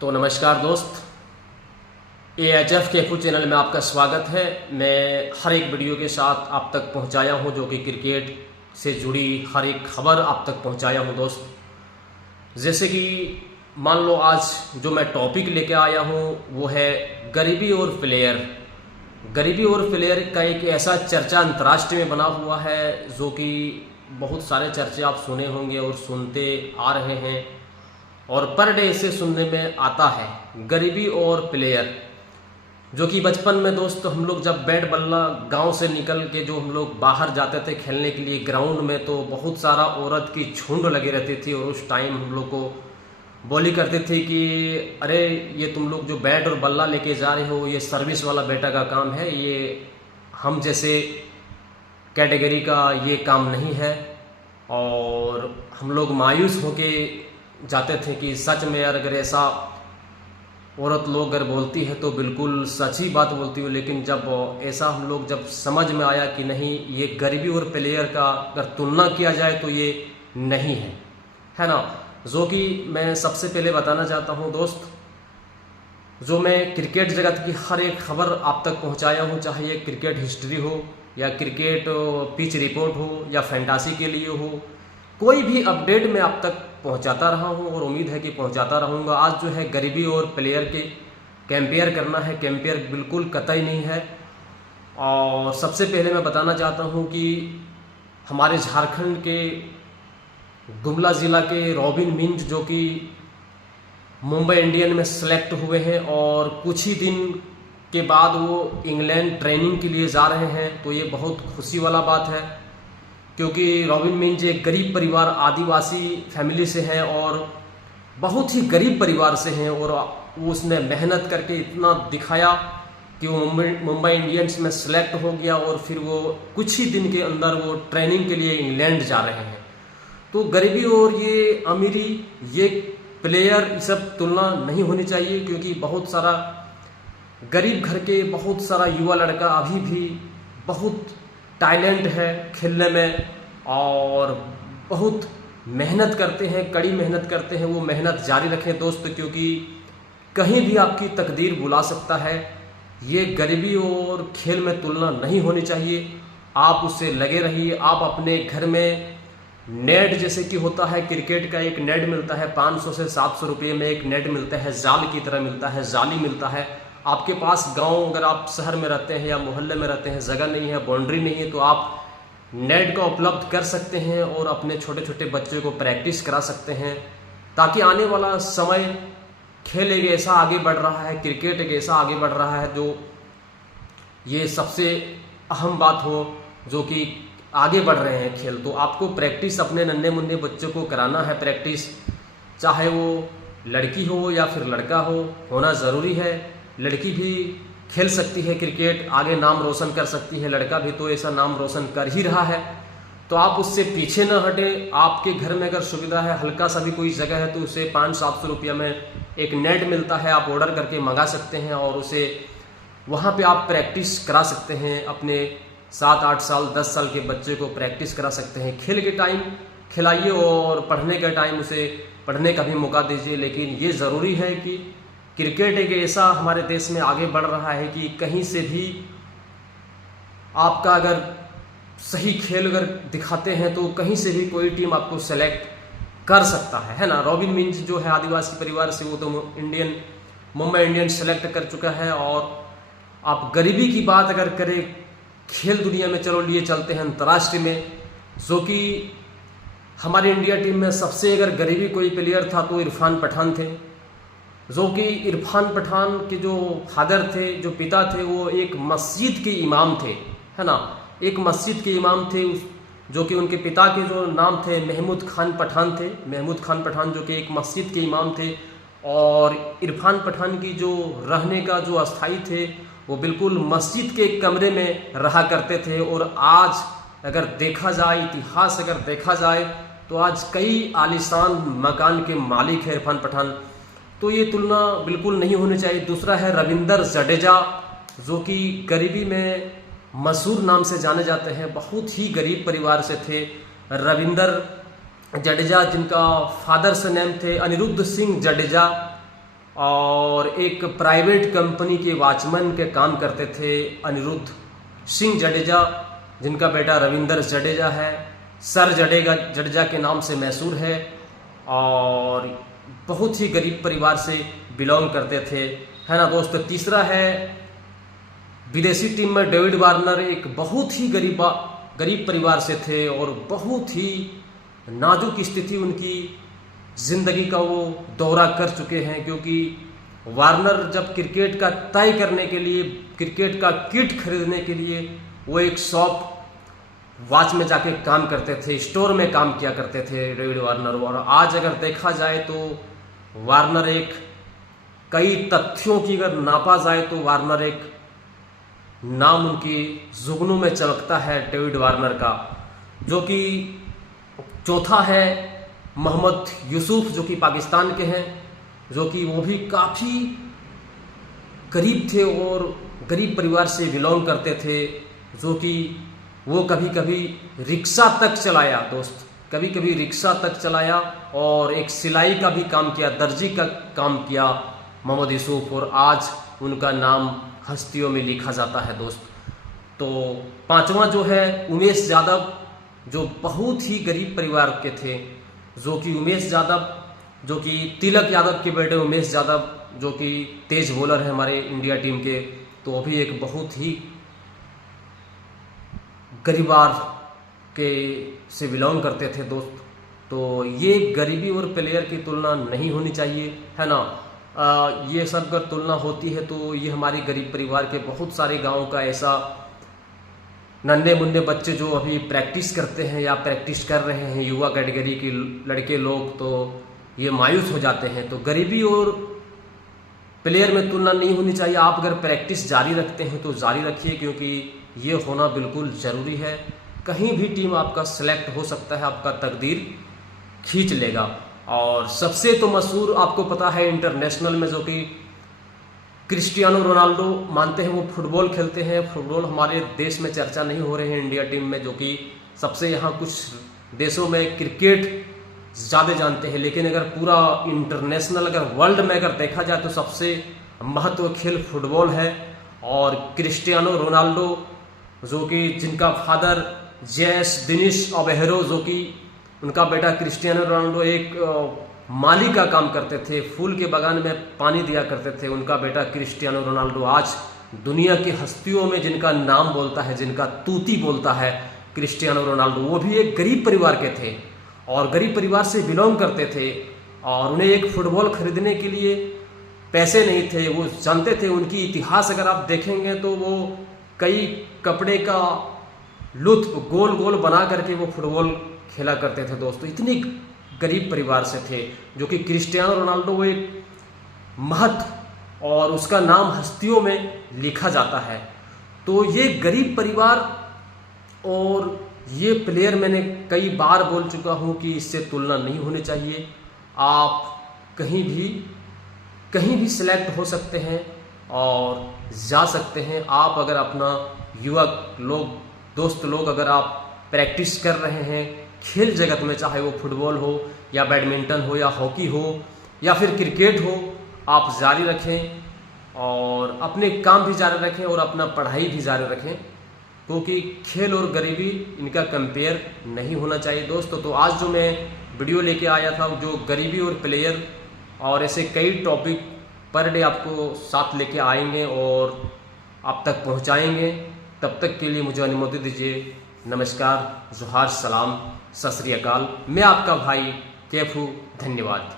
तो नमस्कार दोस्त, AHF KFU चैनल में आपका स्वागत है। मैं हर एक वीडियो के साथ आप तक पहुंचाया हूं जो कि क्रिकेट से जुड़ी हर एक खबर आप तक पहुंचाया हूं दोस्त। जैसे कि मान लो आज जो मैं टॉपिक लेके आया हूं वो है गरीबी और प्लेयर। गरीबी और प्लेयर का एक ऐसा चर्चा अंतर्राष्ट्रीय में बना हुआ है जो कि बहुत सारे चर्चे आप सुने होंगे और सुनते आ रहे हैं और पर डे इसे सुनने में आता है गरीबी और प्लेयर। जो कि बचपन में दोस्त हम लोग जब बैट बल्ला गांव से निकल के जो हम लोग बाहर जाते थे खेलने के लिए ग्राउंड में, तो बहुत सारा औरत की झुंड लगी रहती थी और उस टाइम हम लोग को बोली करते थे कि अरे ये तुम लोग जो बैट और बल्ला लेके जा रहे हो ये सर्विस वाला बेटा का काम है, ये हम जैसे कैटेगरी का ये काम नहीं है। और हम लोग मायूस होके जाते थे कि सच में यार अगर ऐसा औरत लोग अगर बोलती है तो बिल्कुल सच ही बात बोलती हूँ। लेकिन जब ऐसा हम लोग जब समझ में आया कि नहीं, ये गरीबी और प्लेयर का अगर तुलना किया जाए तो ये नहीं है ना। जो कि मैं सबसे पहले बताना चाहता हूँ दोस्त, जो मैं क्रिकेट जगत की हर एक खबर आप तक पहुँचाया हूँ, चाहे ये क्रिकेट हिस्ट्री हो या क्रिकेट पिच रिपोर्ट हो या फैंटासी के लिए हो, कोई भी अपडेट मैं आप तक पहुंचाता रहा हूं और उम्मीद है कि पहुंचाता रहूंगा। आज जो है गरीबी और प्लेयर के कंपेयर करना है, कंपेयर बिल्कुल कतई नहीं है। और सबसे पहले मैं बताना चाहता हूं कि हमारे झारखंड के गुमला ज़िला के रॉबिन मिंज जो कि मुंबई इंडियन में सेलेक्ट हुए हैं और कुछ ही दिन के बाद वो इंग्लैंड ट्रेनिंग के लिए जा रहे हैं, तो ये बहुत खुशी वाला बात है क्योंकि रॉबिन मिंज एक गरीब परिवार आदिवासी फैमिली से हैं और बहुत ही गरीब परिवार से हैं और उसने मेहनत करके इतना दिखाया कि वो मुंबई इंडियंस में सेलेक्ट हो गया और फिर वो कुछ ही दिन के अंदर वो ट्रेनिंग के लिए इंग्लैंड जा रहे हैं। तो गरीबी और ये अमीरी, ये प्लेयर, ये सब तुलना नहीं होनी चाहिए क्योंकि बहुत सारा गरीब घर के बहुत सारा युवा लड़का अभी भी बहुत टैलेंट है खेलने में और बहुत मेहनत करते हैं, कड़ी मेहनत करते हैं। वो मेहनत जारी रखें दोस्त, क्योंकि कहीं भी आपकी तकदीर बुला सकता है। ये गरीबी और खेल में तुलना नहीं होनी चाहिए। आप उससे लगे रहिए। आप अपने घर में नेट, जैसे कि होता है क्रिकेट का एक नेट मिलता है 500 से 700 रुपये में, एक नेट मिलता है जाल की तरह मिलता है, जाली मिलता है। आपके पास गांव, अगर आप शहर में रहते हैं या मोहल्ले में रहते हैं, जगह नहीं है, बाउंड्री नहीं है, तो आप नेट का उपलब्ध कर सकते हैं और अपने छोटे छोटे बच्चे को प्रैक्टिस करा सकते हैं ताकि आने वाला समय खेल एक ऐसा आगे बढ़ रहा है, क्रिकेट एक ऐसा आगे बढ़ रहा है जो ये सबसे अहम बात हो, जो कि आगे बढ़ रहे हैं खेल। तो आपको प्रैक्टिस अपने नन्हे मुन्ने बच्चों को कराना है प्रैक्टिस, चाहे वो लड़की हो या फिर लड़का हो, होना ज़रूरी है। लड़की भी खेल सकती है क्रिकेट, आगे नाम रोशन कर सकती है, लड़का भी तो ऐसा नाम रोशन कर ही रहा है। तो आप उससे पीछे न हटें। आपके घर में अगर सुविधा है, हल्का सा भी कोई जगह है, तो उसे 500-700 रुपये में एक नेट मिलता है, आप ऑर्डर करके मंगा सकते हैं और उसे वहाँ पे आप प्रैक्टिस करा सकते हैं। अपने 7-8 साल 10 साल के बच्चे को प्रैक्टिस करा सकते हैं। खेल के टाइम खिलाइए और पढ़ने के टाइम उसे पढ़ने का भी मौका दीजिए। लेकिन ये ज़रूरी है कि क्रिकेट एक ऐसा हमारे देश में आगे बढ़ रहा है कि कहीं से भी आपका अगर सही खेल अगर दिखाते हैं तो कहीं से भी कोई टीम आपको सेलेक्ट कर सकता है ना। रॉबिन मिंज जो है आदिवासी परिवार से, वो तो मुंबई इंडियन सेलेक्ट कर चुका है। और आप गरीबी की बात अगर करें खेल दुनिया में, चलो लिए चलते हैं अंतर्राष्ट्रीय में, जो कि हमारी इंडिया टीम में सबसे अगर गरीबी कोई प्लेयर था तो इरफान पठान थे। जो कि इरफान पठान के जो फादर थे, जो पिता थे, वो एक मस्जिद के इमाम थे, है ना, एक मस्जिद के इमाम थे। जो कि उनके पिता के जो नाम थे महमूद खान पठान थे, महमूद खान पठान जो कि एक मस्जिद के इमाम थे। और इरफान पठान की जो रहने का जो अस्थाई थे, वो बिल्कुल मस्जिद के कमरे में रहा करते थे। और आज अगर देखा जाए, इतिहास अगर देखा जाए, तो आज कई आलीशान मकान के मालिक है इरफान पठान। तो ये तुलना बिल्कुल नहीं होनी चाहिए। दूसरा है रविंदर जडेजा, जो कि गरीबी में मशहूर नाम से जाने जाते हैं, बहुत ही गरीब परिवार से थे रविंदर जडेजा, जिनका फादर से नेम थे अनिरुद्ध सिंह जडेजा। और एक प्राइवेट कंपनी के वॉचमैन के काम करते थे अनिरुद्ध सिंह जडेजा, जिनका बेटा रविंदर जडेजा है। सर जडेजा के नाम से मशहूर है और बहुत ही गरीब परिवार से बिलोंग करते थे, है ना दोस्त। तीसरा है विदेशी टीम में डेविड वार्नर, एक बहुत ही गरीब परिवार से थे और बहुत ही नाजुक स्थिति उनकी ज़िंदगी का वो दौरा कर चुके हैं, क्योंकि वार्नर जब क्रिकेट का तय करने के लिए, क्रिकेट का किट खरीदने के लिए वो एक शॉप वॉच में जाके काम करते थे, स्टोर में काम किया करते थे डेविड वार्नर। और आज अगर देखा जाए तो वार्नर एक, कई तथ्यों की अगर नापा जाए तो वार्नर एक नाम उनकी जुगनू में चमकता है डेविड वार्नर का। जो कि चौथा है मोहम्मद यूसुफ, जो कि पाकिस्तान के हैं, जो कि वो भी काफ़ी गरीब थे और गरीब परिवार से बिलोंग करते थे, जो कि वो कभी कभी रिक्शा तक चलाया दोस्त, कभी कभी रिक्शा तक चलाया और एक सिलाई का भी काम किया, दर्जी का काम किया मोहम्मद यूसुफ, और आज उनका नाम हस्तियों में लिखा जाता है दोस्त। तो पांचवा जो है उमेश यादव, जो बहुत ही गरीब परिवार के थे, जो कि उमेश यादव, जो कि तिलक यादव के बेटे उमेश यादव, जो कि तेज बॉलर है हमारे इंडिया टीम के, तो वो भी एक बहुत ही गरीबार के से बिलोंग करते थे दोस्त। तो ये गरीबी और प्लेयर की तुलना नहीं होनी चाहिए, है ना। ये सब अगर तुलना होती है तो ये हमारे गरीब परिवार के बहुत सारे गाँव का ऐसा नन्हे मुन्ने बच्चे जो अभी प्रैक्टिस करते हैं या प्रैक्टिस कर रहे हैं, युवा कैटेगरी के लड़के लोग, तो ये मायूस हो जाते हैं। तो गरीबी और प्लेयर में तुलना नहीं होनी चाहिए। आप अगर प्रैक्टिस जारी रखते हैं तो जारी रखिए, क्योंकि ये होना बिल्कुल ज़रूरी है। कहीं भी टीम आपका सेलेक्ट हो सकता है, आपका तकदीर खींच लेगा। और सबसे तो मशहूर आपको पता है इंटरनेशनल में, जो कि क्रिस्टियानो रोनाल्डो मानते हैं, वो फुटबॉल खेलते हैं। फुटबॉल हमारे देश में चर्चा नहीं हो रहे हैं इंडिया टीम में, जो कि सबसे यहाँ कुछ देशों में क्रिकेट ज़्यादा जानते हैं, लेकिन अगर पूरा इंटरनेशनल, अगर वर्ल्ड में अगर देखा जाए तो सबसे महत्व खेल फुटबॉल है। और क्रिस्टियानो रोनाल्डो, जो कि जिनका फादर जेस दिनिश ओबेरो, जो कि उनका बेटा क्रिस्टियानो रोनाल्डो एक माली का काम करते थे, फूल के बागान में पानी दिया करते थे, उनका बेटा क्रिस्टियानो रोनाल्डो आज दुनिया की हस्तियों में जिनका नाम बोलता है, जिनका तूती बोलता है, क्रिस्टियानो रोनाल्डो, वो भी एक गरीब परिवार के थे और गरीब परिवार से बिलोंग करते थे। और उन्हें एक फुटबॉल खरीदने के लिए पैसे नहीं थे। वो जानते थे, उनकी इतिहास अगर आप देखेंगे तो वो कई कपड़े का लुत्फ गोल गोल बना करके वो फुटबॉल खेला करते थे दोस्तों। इतनी गरीब परिवार से थे, जो कि क्रिस्टियानो रोनाल्डो वो एक महत्व और उसका नाम हस्तियों में लिखा जाता है। तो ये गरीब परिवार और ये प्लेयर मैंने कई बार बोल चुका हूँ कि इससे तुलना नहीं होनी चाहिए। आप कहीं भी सिलेक्ट हो सकते हैं और जा सकते हैं। आप अगर अपना युवा लोग, दोस्त लोग, अगर आप प्रैक्टिस कर रहे हैं खेल जगत में, चाहे वो फुटबॉल हो या बैडमिंटन हो या हॉकी हो या फिर क्रिकेट हो, आप जारी रखें और अपने काम भी जारी रखें और अपना पढ़ाई भी जारी रखें, क्योंकि खेल और गरीबी इनका कंपेयर नहीं होना चाहिए दोस्तों। तो आज जो मैं वीडियो लेके आया था, जो गरीबी और प्लेयर और ऐसे कई टॉपिक पर डे आपको साथ लेके आएंगे और आप तक पहुंचाएंगे। तब तक के लिए मुझे अनुमति दीजिए। नमस्कार, जोहार, सलाम, सत श्री अकाल। मैं आपका भाई कैफू, धन्यवाद।